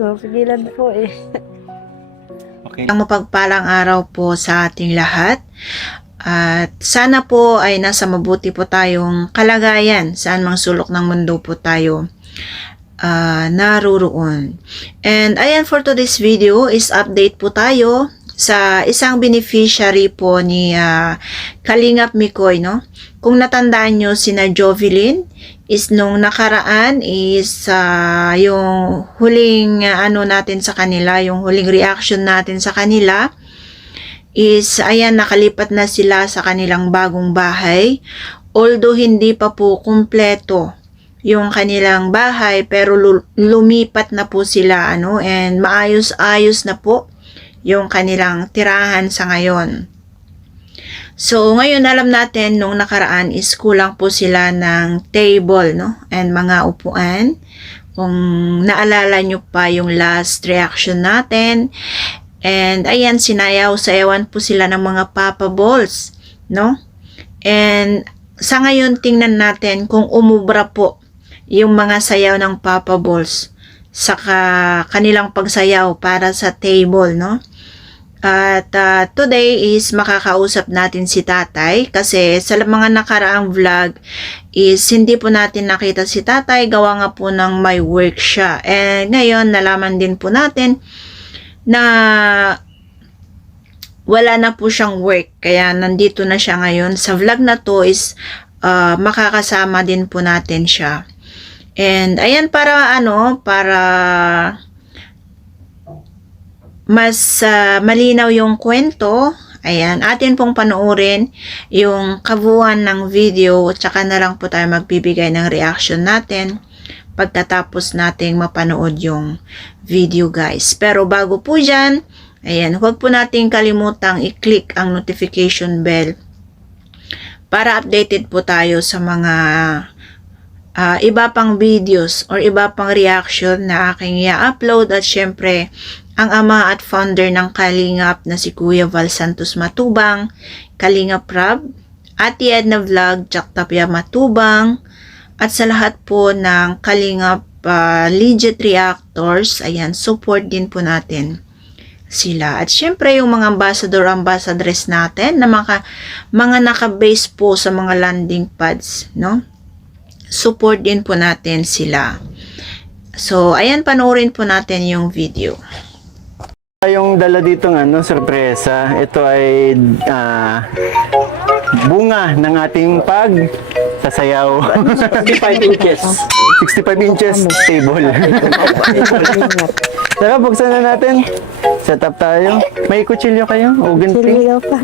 Mapigilan po eh. Okay. Ang mapagpalang araw po sa ating lahat. At sana po ay nasa mabuti po tayong kalagayan saan mang sulok ng mundo po tayo naruroon. And ayan, for today's video is update po tayo sa isang beneficiary po ni Kalingap Mikoy, no? Kung natandaan nyo, sina Jovelyn is nung nakaraan is yung huling natin sa kanila, yung huling reaction natin sa kanila is ayan, nakalipat na sila sa kanilang bagong bahay. Although hindi pa po kumpleto yung kanilang bahay, pero lumipat na po sila and maayos-ayos na po yung kanilang tirahan sa ngayon. So ngayon alam natin nung nakaraan is kulang po sila ng table, no, and mga upuan. Kung naalala nyo pa yung last reaction natin. And ayan, sinayaw-sayawan po sila ng mga Papa Balls, no? And sa ngayon, tingnan natin kung umubra po yung mga sayaw ng Papa Balls sa kanilang pagsayaw para sa table, no? At today is makakausap natin si tatay kasi sa mga nakaraang vlog is hindi po natin nakita si tatay, gawa nga po ng may work siya. And ngayon, nalaman din po natin na wala na po siyang work, kaya nandito na siya ngayon. Sa vlog na to is makakasama din po natin siya. And ayan, para mas malinaw yung kwento, ayan, atin pong panoorin yung kabuuan ng video, tsaka na lang po tayo magbibigay ng reaction natin pagkatapos nating mapanood yung video, guys. Pero bago po dyan, ayan, huwag po nating kalimutang i-click ang notification bell para updated po tayo sa mga iba pang videos or iba pang reaction na aking i-upload. At syempre, ang ama at founder ng Kalingap na si Kuya Val Santos Matubang, Kalingap Rab, Ate Edna Vlog, Jack Tapia Matubang, at sa lahat po ng Kalingap legit reactors, ayan, support din po natin sila. At syempre, yung mga ambassadress natin na mga naka-base po sa mga landing pads, no? Support din po natin sila. So, ayan, panoorin po natin yung video. Yung dala dito sorpresa. Ito ay bunga ng ating sasayaw. 65 inches. 65 inches table. Tara, buksan na natin. Set up tayo. May kutsilyo kayo? O ganti? Siligaw pa.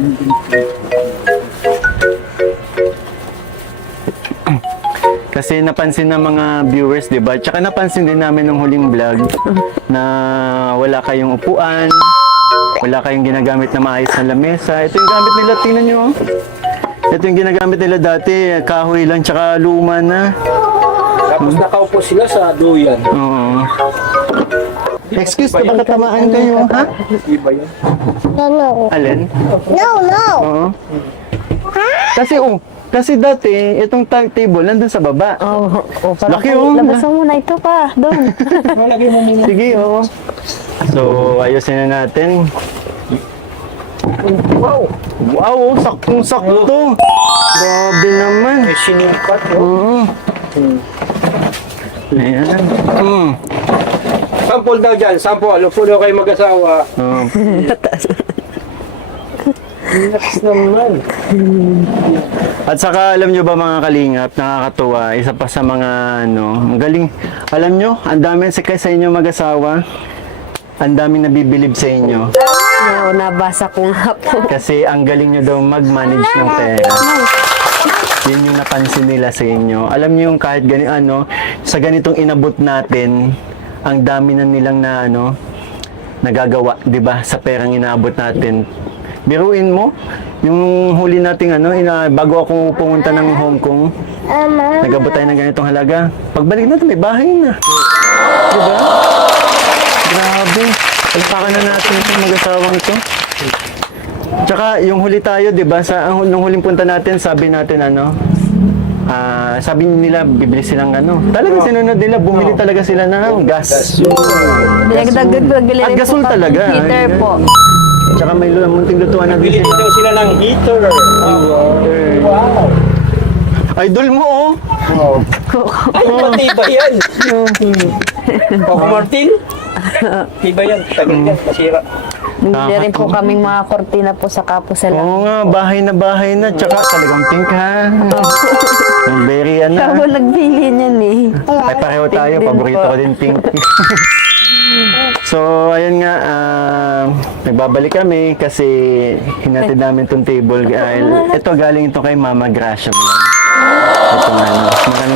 Kasi napansin ng mga viewers, di ba? Tsaka napansin din namin nung huling vlog na wala kayong upuan, wala kayong ginagamit na maayos na lamesa. Ito yung gamit nila, tingnan nyo. Ito yung ginagamit nila dati, kahoy lang tsaka luma na. Tapos nakaupo sila sa duyan. Oo. Excuse na, baka tamaan kayo, ha? Iba yun. No. Alin? No, no. Oo. Kasi dati, itong table nandun sa baba. Parang Laki, oh. labasan mo na ito pa. Doon. Malagay mo muna. Sige, oo. So, ayusin na natin. Wow! Wow, saktong-sakto. Grabe naman. May sinimpat. Oo. Ayan. Sample daw dyan. Sample. Upo daw kayo mag-asawa. Oo. Next naman. At saka alam nyo ba mga kalingap, nakakatuwa, isa pa sa mga ang galing. Alam nyo, ang dami sa inyo mag-asawa, ang daming nabibilib sa inyo. Oo, nabasa ko nga po. Kasi ang galing nyo daw mag-manage ng pera. Yun yung napansin nila sa inyo. Alam nyo yung kahit sa ganitong inabot natin, ang dami na nilang nagagawa, 'di ba, sa perang inaabot natin. Biruin mo, yung huli nating bago ako pumunta ng Hong Kong, nagabot tayo ng ganitong halaga. Pagbalik natin, may bahay na. Diba? Grabe. Palakakan na natin itong mag-asawang ito. Tsaka, yung huli tayo, diba, nung huling punta natin, sabi natin, sabi nila, bibili silang ano. Talagang sinunod nila, bumili talaga sila ng gas. Dinagdag At gasol talaga. Heater po. Tsaka may munting lutuan na Bili din daw sila ng heater. Wow. Idol mo, oh. Ay, matibay yan. Coco Martin? Tibay yan. Tagal yan. Masira. Bumili rin po kaming mga kortina po sa Kapusala. Oo nga, bahay na. Tsaka talagang pink, ha? Ang very, ano. Ako nagbili niyan eh. Ay, pareho tayo. Pink din Paborito po. ko din pink. So, ayun nga, nagbabalik kami kasi hinatid namin tong table. Ito, galing ito kay Mama Gracia Vlog. Ito nga,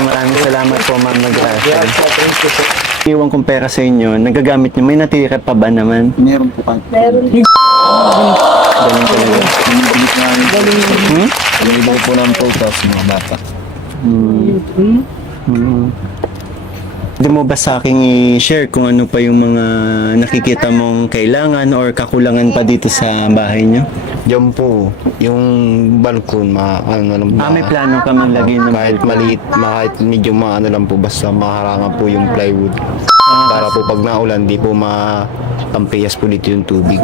maraming salamat po, Mama Gracia. Iwan kong pera sa inyo, nagagamit nyo, may natira pa ba naman? Meron po ka. Galing talaga. Bumibili po ng photos ng mga bata. Pwede mo ba sa akin i-share kung ano pa yung mga nakikita mong kailangan or kakulangan pa dito sa bahay nyo? Diyan po, yung balkon, ano lang May plano ka maglagay ng kahit maliit, kahit medyo maano lang po, basta maharangan po yung plywood. Para po pag naulan, di po matampiyas po dito yung tubig.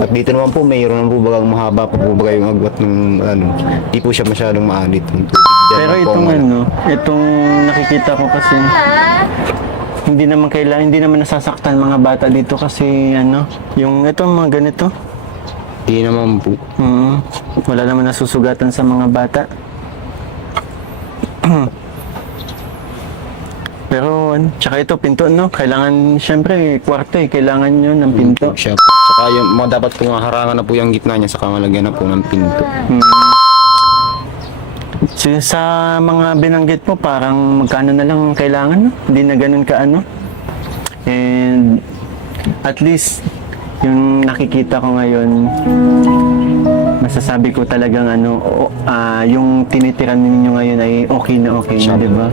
At dito naman po, mayroon naman po bagang mahaba pa po baga yung agwat ng ano, di po siya masyadong maanit yung tubig. Diyan Pero lang po itong ang ano, itong nakikita ko kasi hindi naman nasasaktan mga bata dito kasi ano, yung ito mga ganito. Di naman po. Wala naman nasusugatan sa mga bata. Pero tsaka ito pinto, no? Kailangan syempre kwarto kailangan nyo ng pinto. Siya po. Saka yung mga dapat po nga harangan na po yung gitna niya, saka malagyan na po ng pinto. So, sa mga binanggit mo, parang magkano na lang kailangan, no? Hindi na ganun kaano. And at least, yung nakikita ko ngayon, masasabi ko talagang yung tinitiran ninyo ngayon ay okay na, di ba?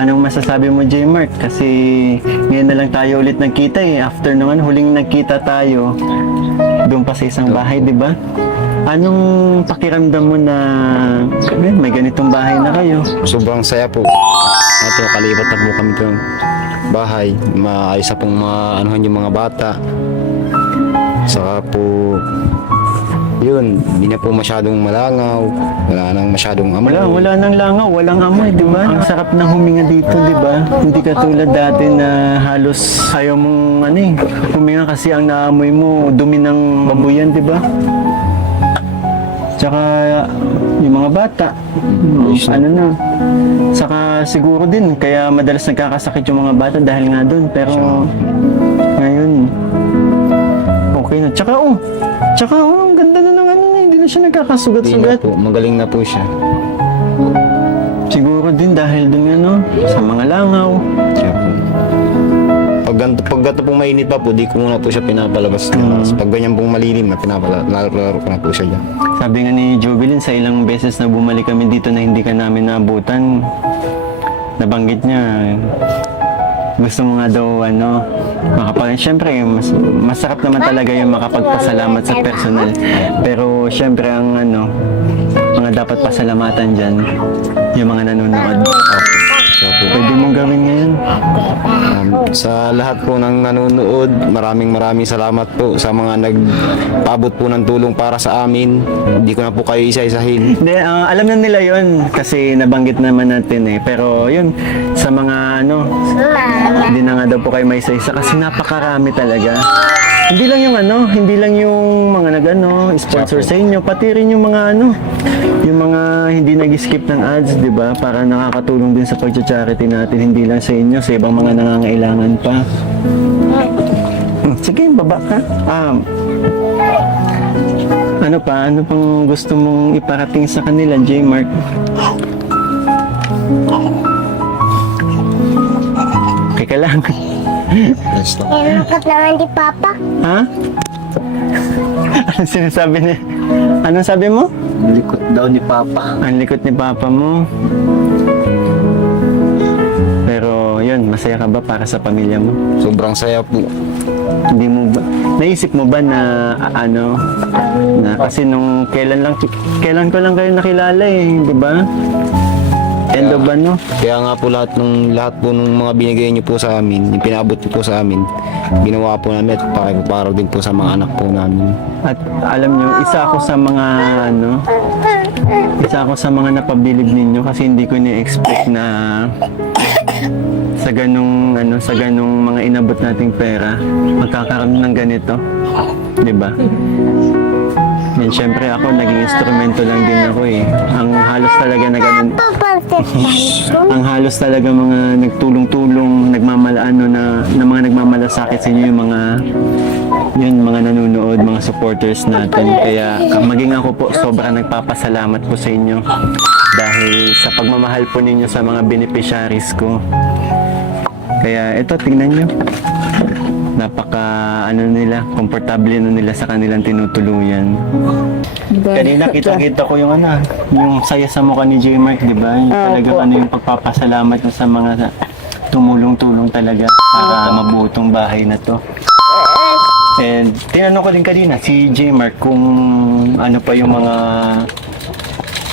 Anong masasabi mo, J. Mark? Kasi ngayon na lang tayo ulit nagkita After nung huling nagkita tayo, doon pa sa isang bahay, di ba? Anong pakiramdam mo na may ganitong bahay na kayo? Sobrang saya po. Ito, kalipat na po kami itong bahay. Maayos na pong anuhan yung mga bata. Saka po, yun, hindi na po masyadong malangaw. Wala nang masyadong amoy. Wala nang langaw, walang amoy, di ba? Ang sarap ng huminga dito, di ba? Hindi katulad dati na halos ayaw mong huminga kasi ang naamoy mo, dumi ng babuyan, di ba? Tsaka yung mga bata, Saka siguro din, kaya madalas nagkakasakit yung mga bata dahil nga doon. Pero ngayon, okay na. Tsaka ang ganda na ng hindi na siya nagkakasugat-sugat. Hindi na po, magaling na po siya. Siguro din dahil doon sa mga langaw. Siya po. Pag gato pong mainit pa po, di ko muna po siya pinapalabas. Pag ganyan pong malilim na pinapalaro ko na po siya dyan. Sabi nga ni Jovelyn, sa ilang beses na bumalik kami dito na hindi ka namin naabutan, nabanggit niya, gusto mo nga daw siyempre masarap naman talaga yung makapagpasalamat sa personal. Pero siyempre ang mga dapat pasalamatan dyan, yung mga nanonood. Pwede mong gawin ngayon. Sa lahat po ng nanonood, maraming salamat po sa mga nagpaabot po ng tulong para sa amin. Hindi ko na po kayo isa-isahin. Hindi, alam na nila yon kasi nabanggit naman natin Pero yun, sa mga hindi na nga daw po kayo may isa-isa kasi napakarami talaga. Hindi lang yung mga sponsor sa inyo, pati rin yung mga yung mga hindi nag-skip ng ads, di ba? Para nakakatulong din sa pag-charity natin, hindi lang sa inyo, sa ibang mga nangangailangan pa. Sige, baba ka. Ano pang gusto mong iparating sa kanila, J. Mark? Okay ka lang. Nakakot naman di Papa. Ha? Anong sinasabi niya? Anong sabi mo? Likot daw ni Papa. Ang likot ni Papa mo. Pero yun, masaya ka ba para sa pamilya mo? Sobrang saya po. Hindi mo ba, naisip mo ba na na kasi nung kailan ko lang kayo nakilala di ba? End of ano? Kaya nga po lahat po nung mga binigay niyo po sa amin, yung pinabot niyo po sa amin, ginawa po namin at para din po sa mga anak po namin. At alam nyo, isa ako sa mga napabilib ninyo kasi hindi ko ni-expect na sa ganung mga inabot nating pera, magkakaroon ng ganito. 'Di ba? And syempre ako, naging instrumento lang din ako eh. Ang halos talaga na ganun, ang halos talaga mga nagtulong-tulong, na mga nagmamalasakit sa inyo, yung mga nanonood, mga supporters natin. Kaya maging ako po, sobrang nagpapasalamat po sa inyo dahil sa pagmamahal po ninyo sa mga beneficiaries ko. Kaya ito, tingnan nyo. Komportable nila sa kanilang tinutuluyan. Kanina kita ko yung yung saya sa mukha ni J. Mark, di ba? Yung talagang yung pagpapasalamat mo sa mga tumulong-tulong talaga para mabuo tong bahay na to. And tinanong ko din kanina si J. Mark kung ano pa yung mga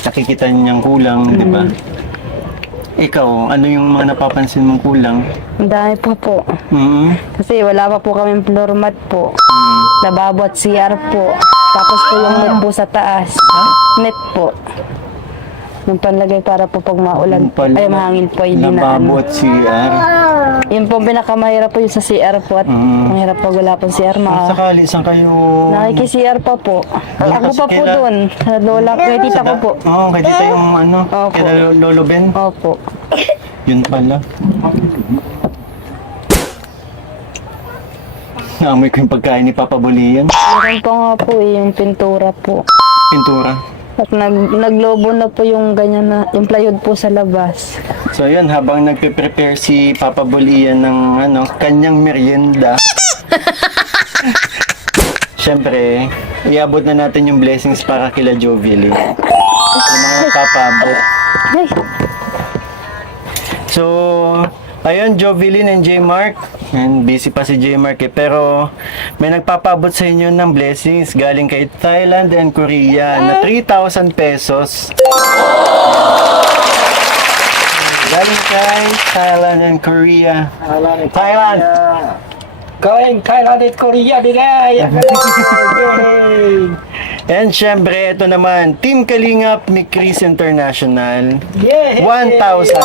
nakikita niyang kulang, di ba? Ikaw, ano yung mga napapansin mong kulang? Ang dami pa po. Kasi wala pa po kami floor mat po. Lababo at CR po. Tapos po yung net po sa taas. Net po. Yung panlagay para po pag maulan po. Ay, mahangin po. Lababo at CR. Yun po pinakamahirap po yung sa CR po. At mahirap pag wala pong CR. Sakali, saan kayo? Nakiki-CR pa po. Ako pa po doon. Sa lola, kay tita ko po. Oo, kay tita yung Opo. kay Lolo Ben. Opo. Yun pala. Naamoy ko yung pagkain ni Papa Bulian. Meron pa nga po yung pintura po. Pintura. At naglobo na po yung ganyan na, yung plywood po sa labas. So yun, habang nagpe-prepare si Papa Bulian ng kanyang merienda. Siyempre, iabot na natin yung blessings para kila Jovili. Yung mga papabot. Ay, So, ayun, Jovelyn and J. Mark. And busy pa si J. Mark eh. Pero may nagpapabot sa inyo ng blessings galing kay Thailand and Korea na 3,000 pesos. Galing kay Thailand and Korea. Thailand! Going Thailand and Korea today. And syempre, ito naman, Team Kalingap Mikris International. Yeah. 1,000.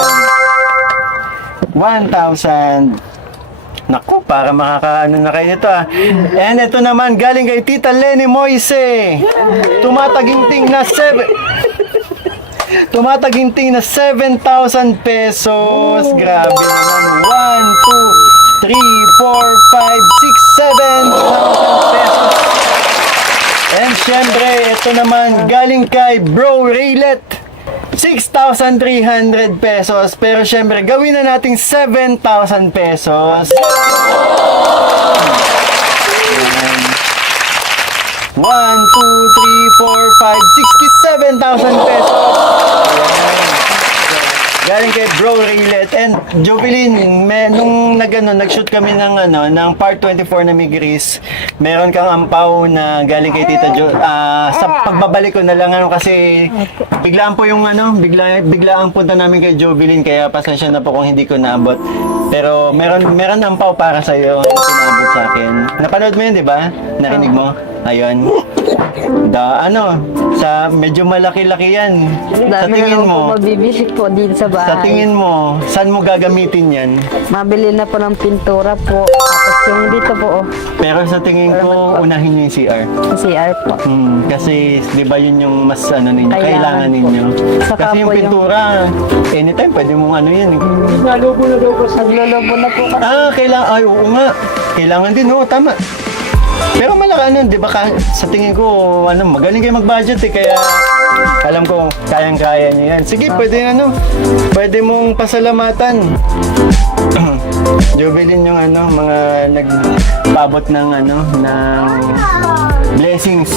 Naku, para makakaano na kayo nito And ito naman, galing kay Tita Lenny Moise. Tumataginting na 7,000 pesos. Grabe naman. 1, 2, 3, 4, 5, 6, 7,000 pesos. And syempre, ito naman, galing kay Bro Raylet. 6,300 pesos. Pero syempre, gawin na nating 7,000 pesos. 1, 2, 3, 4, 5, 6, 7,000 pesos. Galing kay Bro Raylet. And Jovelyn, nung nag-shoot kami ng part 24 na Migris, meron kang ampaw na galing kay Tita Jo. Sa pagbabalik ko na lang kasi biglaan po yung biglaan punta namin kay Jovelyn, kaya pasensya na po kung hindi ko naabot. Pero meron ampaw para sa iyo na pinabot sa akin. Napanood mo yun, di ba? Narinig mo? Ayun. Sa medyo malaki-laki yan. Sa dami tingin na po mo, mabibili po dito sa bahay. sa tingin mo, saan mo gagamitin yan? Mabili na po ng pintura po. Tapos yung dito po, Pero sa tingin ko, unahin niyo yung CR. CR po. Kasi, di ba yun yung mas ninyo, Kailangan kailangan ninyo. Saka Kasi yung po yung- pintura, anytime pwede mong yan. Nalubo na daw ko sa Naglolobo na po kasi. Kailangan, oo nga. Kailangan din, tama. Pero malaki di ba sa tingin ko, magaling kayo mag-budget kaya alam ko, kayang-kaya niyo yan. Sige, pwede mong pasalamatan. Jovelyn yung mga nagpabot ng blessings.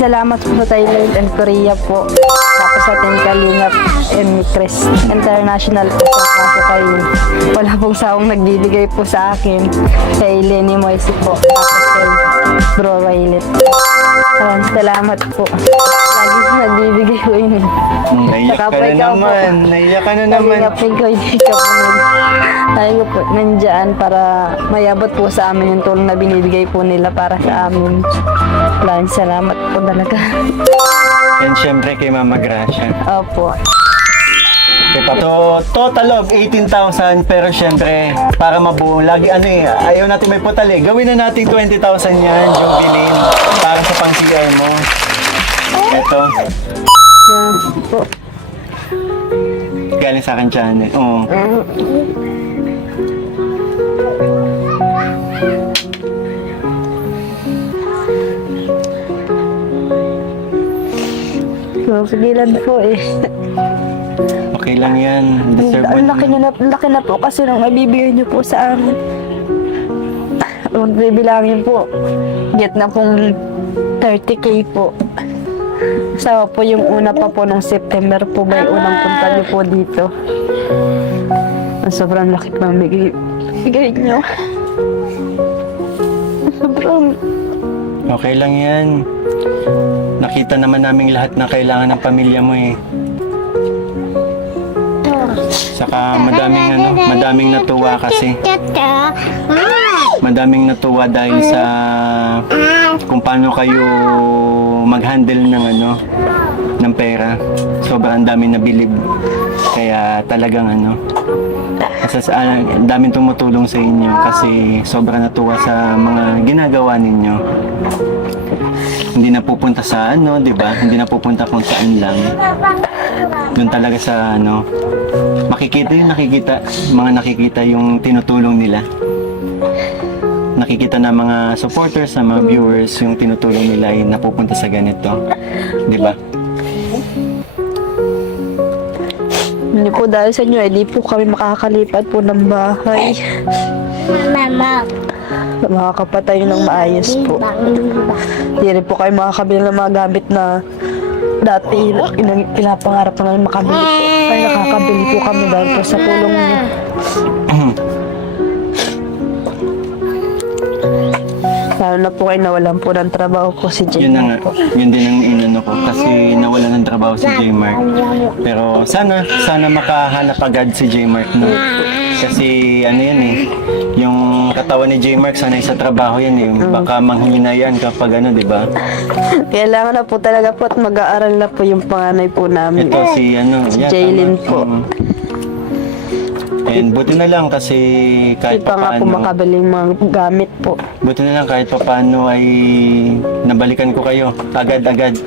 Salamat po sa Thailand and Korea po. Tapos sa Team Kalingap and Mikris International po sa kaso kayo. Wala pong sawang nagbibigay po sa akin. Kay Lenny Moise po. Tapos kay Bro Raylet. Salamat po. Lagi po nagbibigay po yun. Naiyak Saka ka po na ikaw po. naman. Naiyak ka na naman. Kalingap Mikoy, hindi ka po tayo po nandyan para mayabot po sa amin yung tulong na binibigay po nila para sa amin. Maraming salamat po talaga. And syempre kay Mama Gracia. Opo. So, total of 18,000 pero syempre, para mabuo, lagi ayaw natin may putal eh. Gawin na natin 20,000 yan, Jovelyn, para sa pang-CR mo. Ito, Yan po. galing sa akin channel. Oo. So, pigilan po eh. Okay lang yan. Deserve mo Ang laki na po kasi nang mabibigay niyo po sa amin. Kung bibilangin po, get na pong 30K po. Sawa po yung una pa po nung September po ba yung unang punta niyo po dito. Sobrang laki pa bigay niyo. Sobrang Okay lang yan. Nakita naman namin lahat na kailangan ng pamilya mo eh. Saka madaming natuwa kasi. Madaming natuwa dahil sa kung paano kayo mag-handle ng pera. Sobrang daming nabilib. Kaya talagang daming tumutulong sa inyo kasi sobrang natuwa sa mga ginagawa ninyo. Hindi na pupunta sa di ba? Hindi na pupunta kung saan lang. Doon talaga sa nakikita yung tinutulong nila. Nakikita na mga supporters, na mga viewers, yung tinutulong nila ay napupunta sa ganito. Di ba? Hindi po dahil sa inyo, hindi po kami makakalipat po ng bahay. Mama. Makakapatay ng maayos po. Hindi rin po kayo makakabili ng mga gamit na dati pinapangarap namin makabili po. Kaya nakakabili po kami dahil po sa tulong niyo. Lalo na po kayo nawalan po ng trabaho po si Jay. Yun na nga. Yun din ang inano ko. Kasi nawala ng trabaho si J. Mark. Pero sana makahanap agad si J. Mark. No? Kasi yan yung katawan ni J. Mark sanay sa trabaho yan eh. Baka manghina yan kapag di ba? Kailangan na po talaga po at mag-aaral na po yung panganay po namin. Ito si Si Jaylin tama. po. And buti na lang kasi kahit Hindi pa nga po paano, makabili ng mga gamit po. buti na lang kahit paano ay nabalikan ko kayo agad-agad.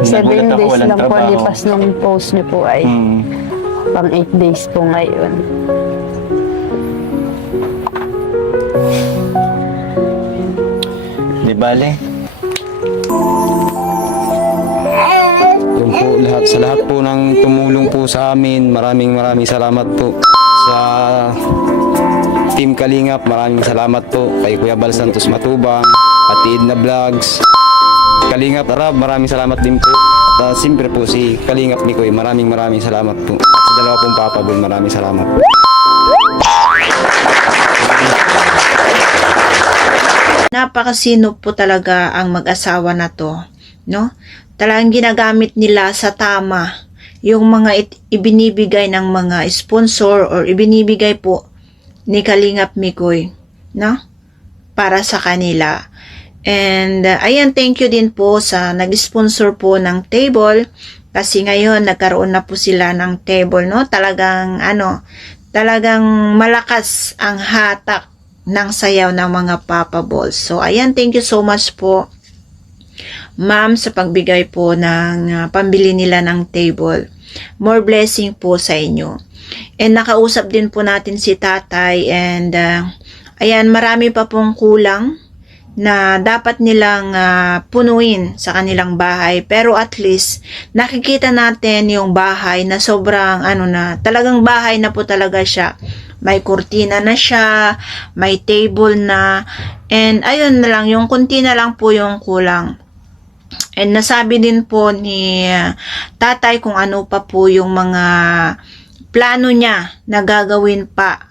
7 Nagulat ako, days walang lang po trabaho. lipas nung post niyo po ay pang 8 days po ngayon. Di bale? Yun po, sa lahat po ng tumulong po sa amin, maraming salamat po sa Team Kalingap, maraming salamat po kay Kuya Bal Santos Matubang, Ate Edna Vlogs, Kalingap Arab, maraming salamat din po. At siyempre po si Kalingap Mikoy, maraming salamat po. At sa dalawa pong Papa Bul, maraming salamat po. Napakasino po talaga ang mag-asawa na to, no? Talagang ginagamit nila sa tama yung mga ibinibigay ng mga sponsor or ibinibigay po ni Kalingap Mikoy, no? Para sa kanila. And ayan, thank you din po sa nag-sponsor po ng table kasi ngayon nagkaroon na po sila ng table, no? Talagang talagang malakas ang hatak ng sayaw ng mga Papa Balls. So ayan, thank you so much po ma'am sa pagbigay po ng pambili nila ng table. More blessing po sa inyo. And nakausap din po natin si tatay and ayan, marami pa pong kulang na dapat nilang punuin sa kanilang bahay. Pero at least nakikita natin yung bahay na sobrang talagang bahay na po talaga siya. May kurtina na siya, may table na, and ayun na lang, yung kunti na lang po yung kulang. And nasabi din po ni tatay kung ano pa po yung mga plano niya na gagawin pa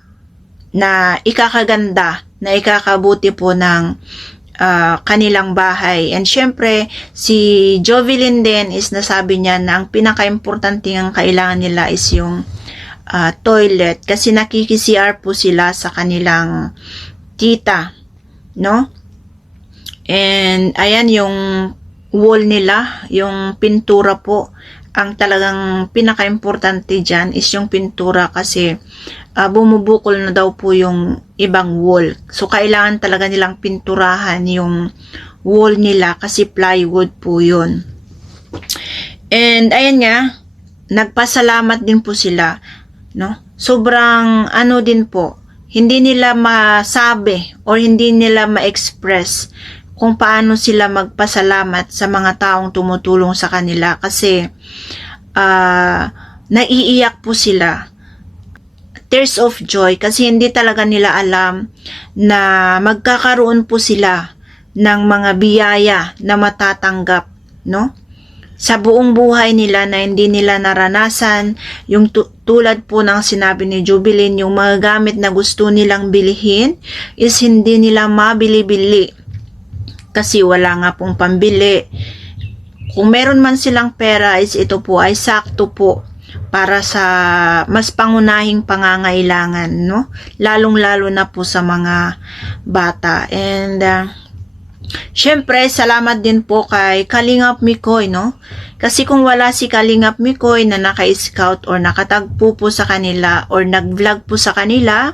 na ikakaganda, na ikakabuti po ng kanilang bahay. And syempre, si Jovelyn din is nasabi niya na ang pinaka-importante ang kailangan nila is yung toilet kasi nakiki-CR po sila sa kanilang tita, no? And ayan yung wall nila, yung pintura po. Ang talagang pinaka-importante dyan is yung pintura kasi bumubukol na daw po yung ibang wall. So, kailangan talaga nilang pinturahan yung wall nila kasi plywood po yun. And ayan nga, nagpasalamat din po sila, no? Sobrang ano din po, hindi nila masabi or hindi nila ma-express kung paano sila magpasalamat sa mga taong tumutulong sa kanila kasi naiiyak po sila. Tears of joy kasi hindi talaga nila alam na magkakaroon po sila ng mga biyaya na matatanggap, no? Sa buong buhay nila na hindi nila naranasan, yung tulad po ng sinabi ni Jovelyn, yung mga gamit na gusto nilang bilihin is hindi nila mabili-bili kasi wala nga pong pambili. Kung meron man silang pera is ito po ay sakto po para sa mas pangunahing pangangailangan, no? Lalong-lalo na po sa mga bata. And syempre, salamat din po kay Kalingap Mikoy, no? Kasi kung wala si Kalingap Mikoy na naka-scout or nakatagpo po sa kanila or nag-vlog po sa kanila,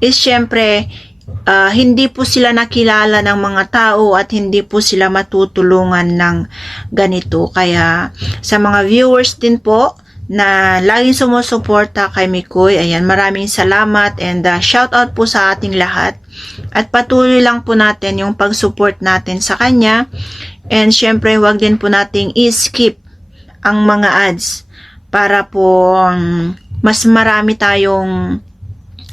is syempre, hindi po sila nakilala ng mga tao at hindi po sila matutulungan ng ganito. Kaya sa mga viewers din po na laging sumusuporta kay Mikoy, ayan, maraming salamat and shout out po sa ating lahat. At patuloy lang po natin yung pag-support natin sa kanya. And syempre, wag din po nating i-skip ang mga ads para po mas marami tayong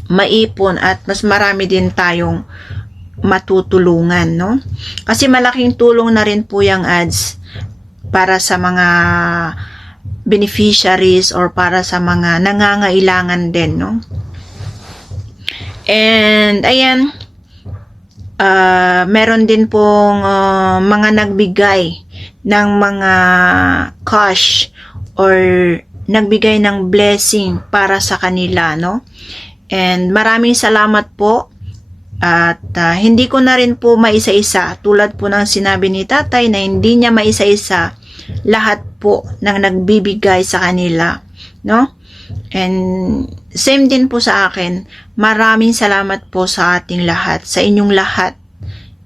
maipon at mas marami din tayong matutulungan, no? Kasi malaking tulong na rin po yung ads para sa mga beneficiaries or para sa mga nangangailangan din, no? And ayan, meron din pong mga nagbigay ng mga cash or nagbigay ng blessing para sa kanila, no? And maraming salamat po at hindi ko na rin po maisa-isa tulad po ng sinabi ni tatay na hindi niya maisa-isa lahat po ng nagbibigay sa kanila, no? And same din po sa akin, maraming salamat po sa ating lahat, sa inyong lahat.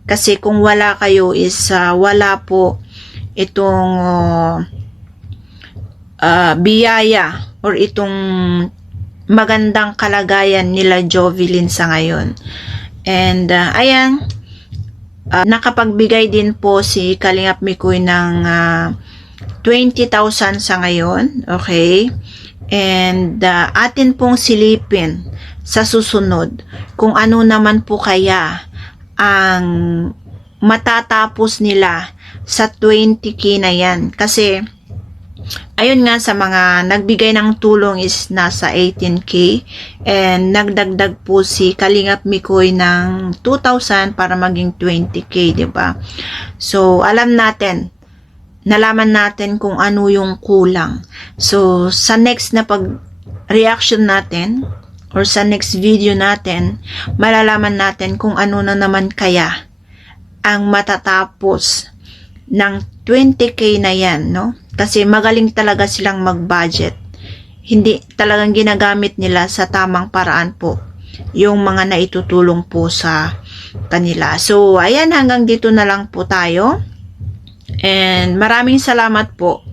Kasi kung wala kayo is wala po itong biyaya or itong magandang kalagayan nila Jovelyn sa ngayon. And ayan, nakapagbigay din po si Kalingap Mikoy ng 20,000 sa ngayon. Okay? And atin pong silipin sa susunod kung ano naman po kaya ang matatapos nila sa 20k na yan. Kasi ayun nga, sa mga nagbigay ng tulong is nasa 18k and nagdagdag po si Kalingap Mikoy ng 2,000 para maging 20k, di ba? So nalaman natin kung ano yung kulang. So sa next na pag-reaction natin or sa next video natin, malalaman natin kung ano na naman kaya ang matatapos ng 20k na yan, no? Kasi magaling talaga silang mag-budget. Hindi talagang ginagamit nila sa tamang paraan po yung mga naitutulong po sa kanila. So, ayan, hanggang dito na lang po tayo. And maraming salamat po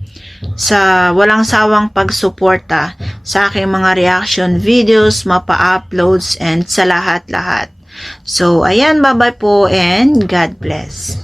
sa walang sawang pagsuporta sa aking mga reaction videos, mapa-uploads, and sa lahat-lahat. So, ayan, bye-bye po and God bless.